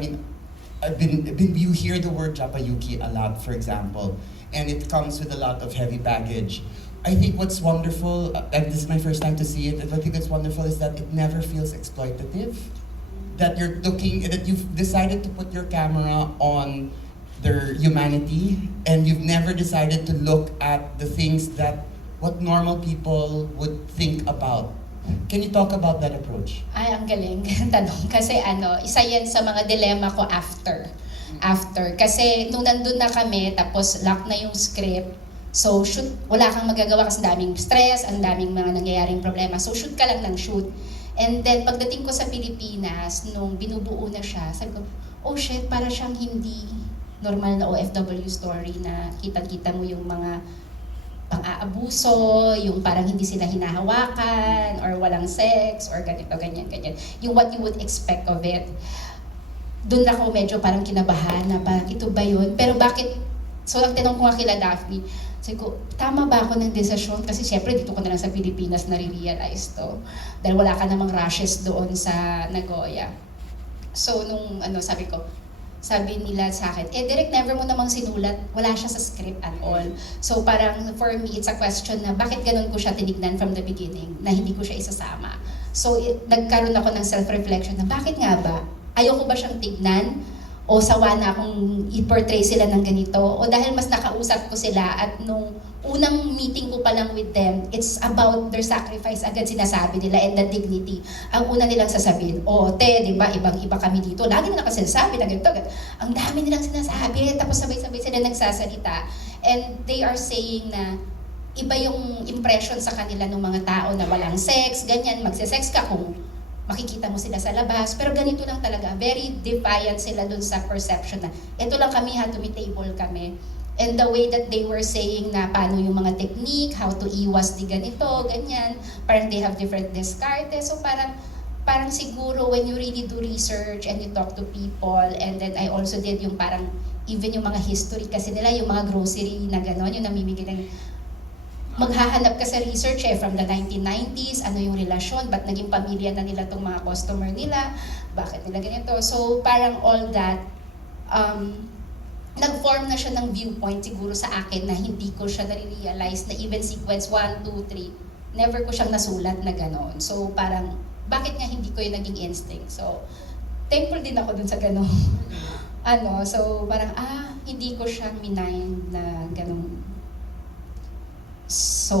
mean, you hear the word Japayuki a lot, for example, and it comes with a lot of heavy baggage. I think what's wonderful, and this is my first time to see it, and I think what's wonderful is that it never feels exploitative. That you've decided to put your camera on their humanity, and you've never decided to look at the things that what normal people would think about. Can you talk about that approach? Ay, ang galing ng tanong. Kasi isa yan sa mga dilemma ko after. Kasi nung nandun na kami, tapos lock na yung script, so shoot, wala kang magagawa kasi daming stress, ang daming mga nangyayaring problema. So shoot ka lang ng shoot. And then pagdating ko sa Pilipinas, nung binubuo na siya, sabi ko, oh shit, para siyang hindi normal na OFW story na kitang-kita mo yung mga pang-aabuso, yung parang hindi sila hinahawakan, or walang sex, or ganito, ganyan. Yung what you would expect of it. Doon ako medyo parang kinabahan na parang ito ba yun? Pero bakit? So lang tinanong ko nga kila Daphne, sabi ko, tama ba ako ng desisyon? Kasi syempre dito ko na lang sa Pilipinas nare-realize to. Dahil wala ka namang rashes doon sa Nagoya. So nung sabi nila sa akin, direct never mo namang sinulat, wala siya sa script at all. So parang for me, it's a question na bakit ganun ko siya tinignan from the beginning, na hindi ko siya isasama. So nagkaroon ako ng self-reflection na bakit nga ba? Ayoko ba siyang tignan? O sawa na akong i-portray sila ng ganito? O dahil mas nakausap ko sila at nung unang meeting ko pa lang with them, it's about their sacrifice agad sinasabi nila and the dignity. Ang una nilang sasabihin, di ba, ibang-iba kami dito. Lagi nila kasi sinasabi na ganito. Ang dami nilang sinasabi, tapos sabay-sabay sila nagsasalita. And they are saying na iba yung impression sa kanila ng mga tao na walang sex, ganyan, magse-sex ka kung makikita mo sila sa labas, pero ganito lang talaga. Very defiant sila dun sa perception na ito lang kami, table kami. And the way that they were saying na paano yung mga technique, how to iwas di ganito, ganyan. Parang they have different discartes. So parang siguro when you really do research and you talk to people, and then I also did yung parang even yung mga history kasi nila, yung mga grocery na gano'n, yung namimigay ng maghahanap ka sa research from the 1990s, ano yung relasyon, ba't naging pamilya na nila tong mga customer nila, bakit nila ganito. So parang all that, nag-form na siya ng viewpoint siguro sa akin na hindi ko siya nare-realize na even sequence 1, 2, 3, never ko siyang nasulat na gano'n. So parang, bakit nga hindi ko yung naging instinct? So, thankful din ako dun sa gano'n. So parang, hindi ko siya minayin na gano'n. So,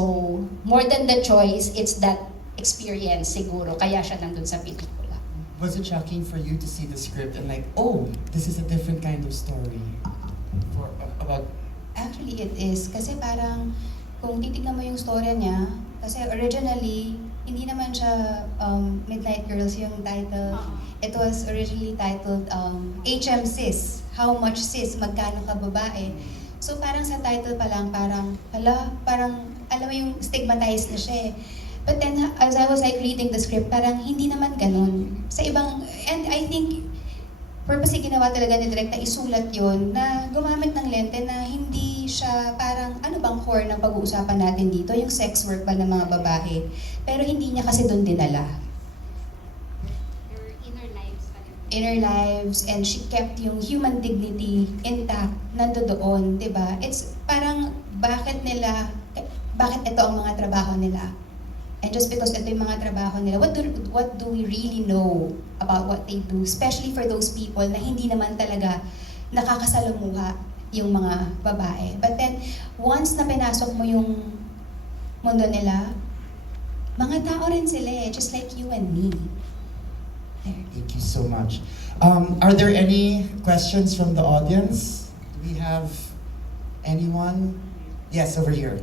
more than the choice, it's that experience siguro, kaya siya nandun sa pelikula. Was it shocking for you to see the script and like, oh, this is a different kind of story? About... Actually, it is. Kasi parang, kung titignan mo yung story niya, kasi originally, hindi naman siya Midnight Girls yung title. It was originally titled HM Sis, How Much Sis, Magkano Ka Babae. So parang sa title pa lang, parang alam mo yung stigmatized na siya eh. But then as I was like reading the script, parang hindi naman ganun. Sa ibang, and I think purposely ginawa talaga ni Direk na isulat yon na gumamit ng lente na hindi siya parang ano bang core ng pag-uusapan natin dito, yung sex work ba ng mga babae. Pero hindi niya kasi doon dinala. Inner lives, and she kept yung human dignity intact, nandoon, di ba? It's parang, bakit ito ang mga trabaho nila? And just because ito yung mga trabaho nila, what do we really know about what they do? Especially for those people na hindi naman talaga nakakasalamuha yung mga babae. But then, once na pinasok mo yung mundo nila, mga tao rin sila just like you and me. There. Thank you so much. Are there any questions from the audience? Do we have anyone? Yes, over here.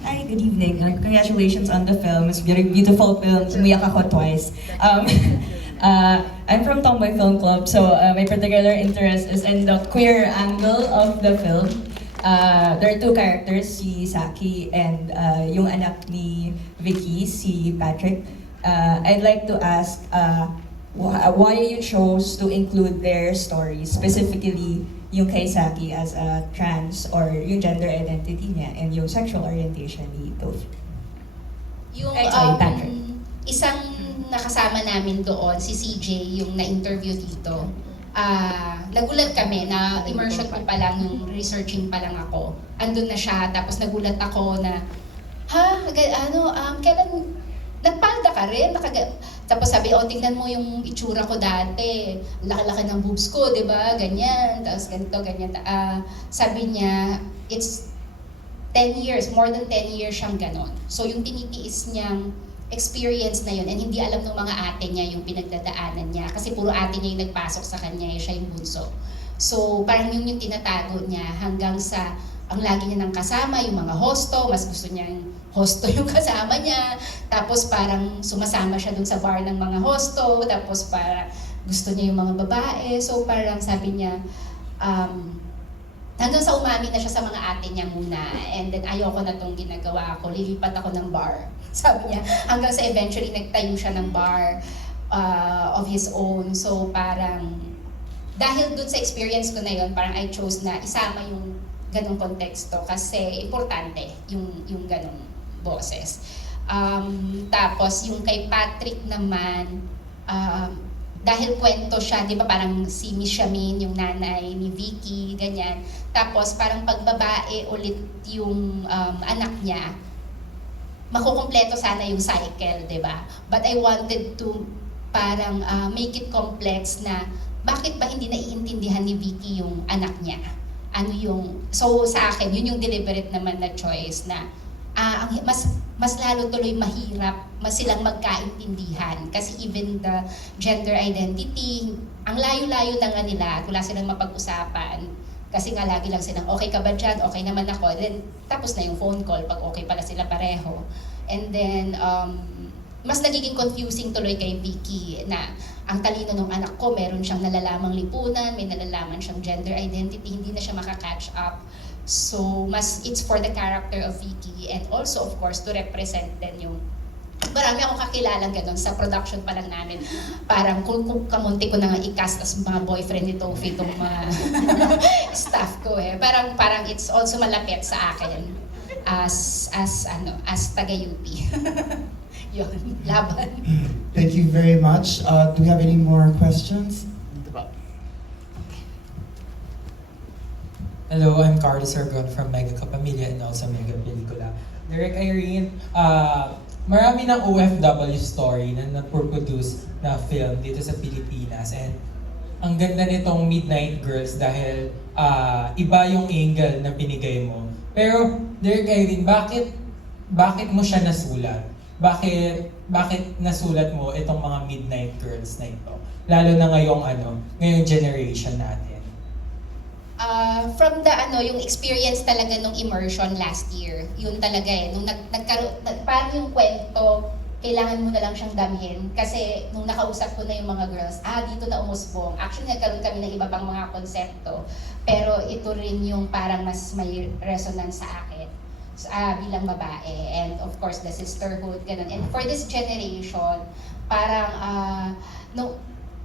Hi, good evening. Congratulations on the film. It's a very beautiful film. Umiyak ako twice. I'm from Tomboy Film Club, so my particular interest is in the queer angle of the film. There are two characters, si Saki and yung anak ni Vicky, si Patrick. I'd like to ask why you chose to include their stories, specifically yung kay Saki as a trans or yung gender identity niya and yung sexual orientation ni Toph. Yung Sorry, Patrick. isang nakasama namin doon, si CJ, yung na-interview dito. Nagulat kami na immersion ko pa lang, yung researching pa lang ako. Andun na siya, tapos nagulat ako na, kailan, nagpalda ka rin? Tapos sabi, tingnan mo yung itsura ko dati. Laki-laki ng boobs ko, di ba? Ganyan, tapos ganito, ganyan. Sabi niya, it's 10 years, more than 10 years siyang ganon. So yung tinitiis niyang experience na yun, and hindi alam ng mga ate niya yung pinagdadaanan niya. Kasi puro ate niya yung nagpasok sa kanya, siya yung bunso. So parang yun yung tinatago niya hanggang sa ang lagi niya nang kasama, yung mga hosto, mas gusto niyang hosto yung kasama niya. Tapos parang sumasama siya dun sa bar ng mga hosto, tapos para gusto niya yung mga babae. So parang sabi niya, hanggang sa umami na siya sa mga ate niya muna, and then ayoko na tong ginagawa ko, lilipat ako ng bar. Sabi niya, hanggang sa eventually nagtayo siya ng bar of his own. So parang, dahil dun sa experience ko na yun, parang I chose na isama yung ganong konteksto kasi importante yung ganong boses. Tapos yung kay Patrick naman, dahil kwento siya, di ba parang si Miss Shamin, yung nanay ni Vicky, ganyan. Tapos parang pagbabae ulit yung anak niya, makukumpleto sana yung cycle, di ba? But I wanted to parang make it complex na bakit ba hindi naiintindihan ni Vicky yung anak niya? Ano yung, so sa akin, yun yung deliberate naman na choice na mas lalo tuloy mahirap mas silang magkaintindihan kasi even the gender identity, ang layo-layo na nga nila at wala silang mapag-usapan kasi nga lagi lang silang okay ka ba dyan, okay naman ako, then tapos na yung phone call pag okay pala sila pareho. And then mas nagiging confusing tuloy kay Vicky na ang talino ng anak ko, meron siyang nalalamang lipunan, may nalalaman siyang gender identity, hindi na siya makaka-catch up. So, it's for the character of Vicky and also, of course, to represent din yung marami akong kakilalang gano'n sa production pa lang namin. Parang kung kamunti ko na nga i-cast as mga boyfriend ni Tofi itong mga staff ko eh. Parang it's also malapit sa akin as taga-UP. Yun, laban. Thank you very much. Do we have any more questions? Hello, I'm Carlos Argon from Mega Kapamilya and also Mega Pelikula. Direk Irene, marami ng OFW story na nagpo-produce na film dito sa Pilipinas and ang ganda nitong Midnight Girls dahil iba yung angle na binigay mo. Pero Direk Irene, bakit mo siya nasulat? Bakit nasulat mo itong mga Midnight Girls na ito? Lalo na ngayong generation natin. From yung experience talaga nung immersion last year, yun talaga nung parang yung kwento, kailangan mo na lang siyang damhin. Kasi nung nakausap ko na yung mga girls, dito na umusbong. Actually, nagkaroon kami ng iba pang mga konsepto. Pero ito rin yung parang mas may resonance sa akin bilang babae. And of course, the sisterhood, ganun. And for this generation, parang,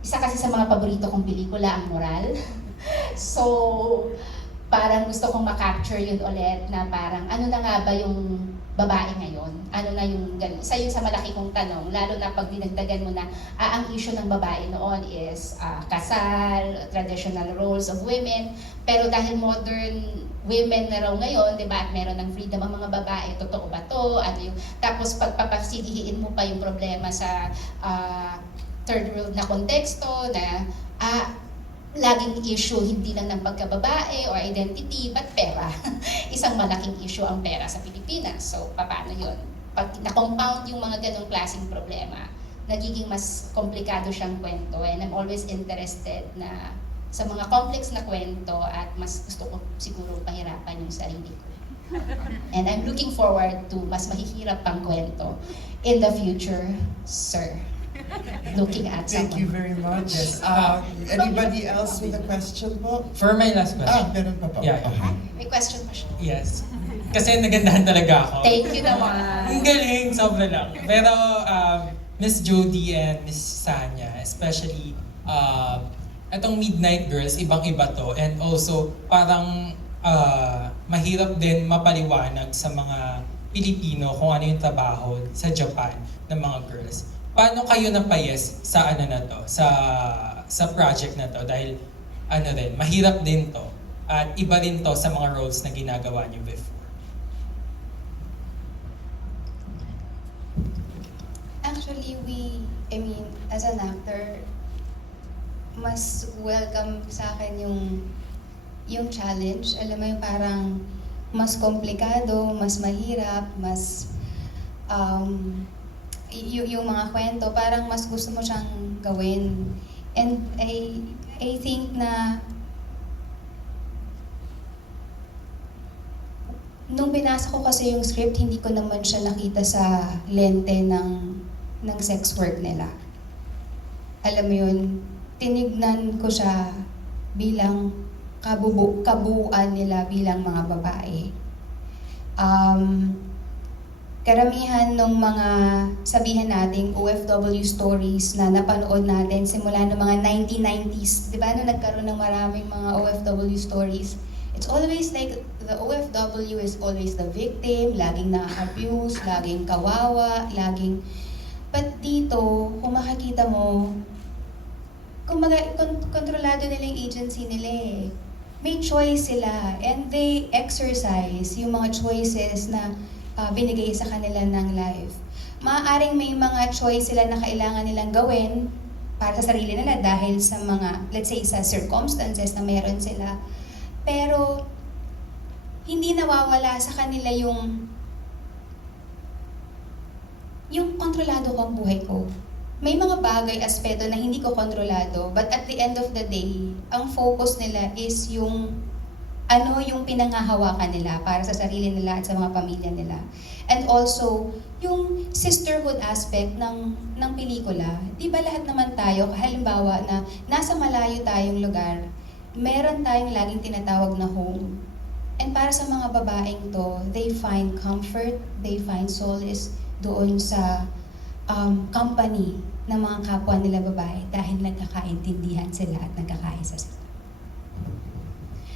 isa kasi sa mga paborito kong pelikula, ang Moral. So, parang gusto kong makapture yun ulit na parang ano na nga ba yung babae ngayon? Ano na yung ganun? Isa yun sa malaki kong tanong, lalo na pag dinagdagan mo na ang issue ng babae noon is kasal, traditional roles of women, pero dahil modern women na raw ngayon, di ba, at meron ng freedom ang mga babae, totoo ba to? Ano yung, tapos pagpapasigihin mo pa yung problema sa third world na konteksto na laging issue hindi lang ng pagkababae or identity, but pera. Isang malaking issue ang pera sa Pilipinas. So, paano yun? Pag na-compound yung mga ganong klaseng problema, nagiging mas komplikado siyang kwento. And I'm always interested na sa mga complex na kwento at mas gusto ko siguro pahirapan yung sarili ko. And I'm looking forward to mas mahihirap pang kwento in the future, sir. Looking at Thank you very much. Anybody else with a question po? For my last question. Meron pa po. Yeah. Okay. May question pa siya. Yes. Kasi nagandahan talaga ako. Thank you naman. Ang galing, sobra lang. Pero Miss Jody and Miss Sanya, especially itong Midnight Girls, ibang-iba to. And also, parang mahirap din mapaliwanag sa mga Pilipino kung ano yung trabaho sa Japan ng mga girls. Paano kayo napayes sa ano na to, sa project na to? Dahil ano rin, mahirap din to. At iba rin to sa mga roles na ginagawa niyo before. Actually, as an actor, mas welcome sa akin yung challenge. Alam mo yung parang mas komplikado, mas mahirap, mas yung mga kwento, parang mas gusto mo siyang gawin. And I think na nung binasa ko kasi yung script, hindi ko naman siya nakita sa lente ng sex work nila. Alam mo yun, tinignan ko siya bilang kabuuan nila bilang mga babae. Karamihan ng mga sabihin nating OFW stories na napanood natin simula ng mga 1990s, di ba, nung nagkaroon ng maraming mga OFW stories, it's always like the OFW is always the victim, laging na-abuse, laging kawawa, laging... But dito, kung makikita mo, kontrolado nila yung agency nila eh. May choice sila and they exercise yung mga choices na binigay sa kanila ng life. Maaaring may mga choice sila na kailangan nilang gawin para sa sarili nila dahil sa mga, let's say, sa circumstances na meron sila. Pero, hindi nawawala sa kanila yung kontrolado ko ang buhay ko. May mga bagay, aspeto na hindi ko kontrolado, but at the end of the day, ang focus nila is yung ano yung pinanghahawakan nila para sa sarili nila at sa mga pamilya nila. And also, yung sisterhood aspect ng pelikula. Di ba lahat naman tayo, halimbawa na nasa malayo tayong lugar, meron tayong laging tinatawag na home. And para sa mga babaeng to, they find comfort, they find solace doon sa company ng mga kapwa nila babae dahil nagkakaintindihan sila at nagkakaisa sila.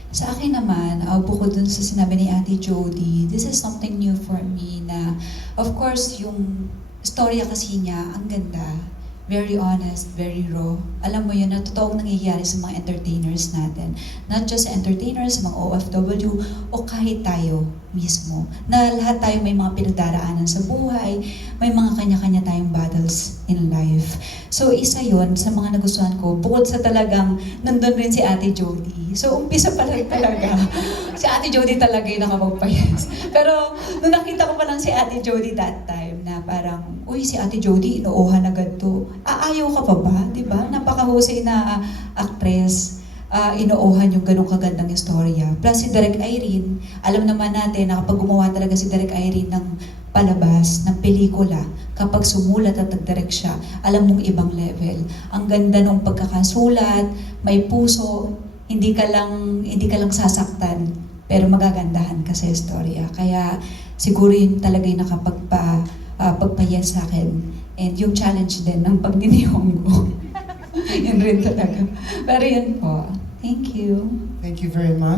Sa akin naman, bukod dun sa sinabi ni Ate Jody, this is something new for me na, of course, yung storya kasi niya, ang ganda, very honest, very raw. Alam mo yun, na totoong nangyayari sa mga entertainers natin. Not just entertainers, mga OFW, o kahit tayo mismo. Na lahat tayo may mga pinagdaraanan sa buhay, may mga kanya-kanya tayong battles in life. So isa yon sa mga nagustuhan ko, bukod sa talagang nandun rin si Ate Jody. So umpisa pa lang talaga. Si Ate Jody talaga yung nakapagpayas. Pero nung nakita ko pa lang si Ate Jody that time, na parang, uy, si Ate Jody, inuuhan agad to. Aayaw ka pa ba? Diba? Napakahusay na actress. Inuuhan yung ganong kagandang istorya. Plus si Direk Irene, alam naman natin na kapag gumawa talaga si Direk Irene ng palabas, ng pelikula, kapag sumulat at nag-direct siya, alam mong ibang level. Ang ganda ng pagkakasulat, may puso, hindi ka lang sasaktan, pero magagandahan ka sa istorya. Kaya siguro yun talaga yung pagpayas sa akin. And yung challenge din ng pagninihong ko. Yun rin talaga. Pero yun po. Thank you. Thank you very much.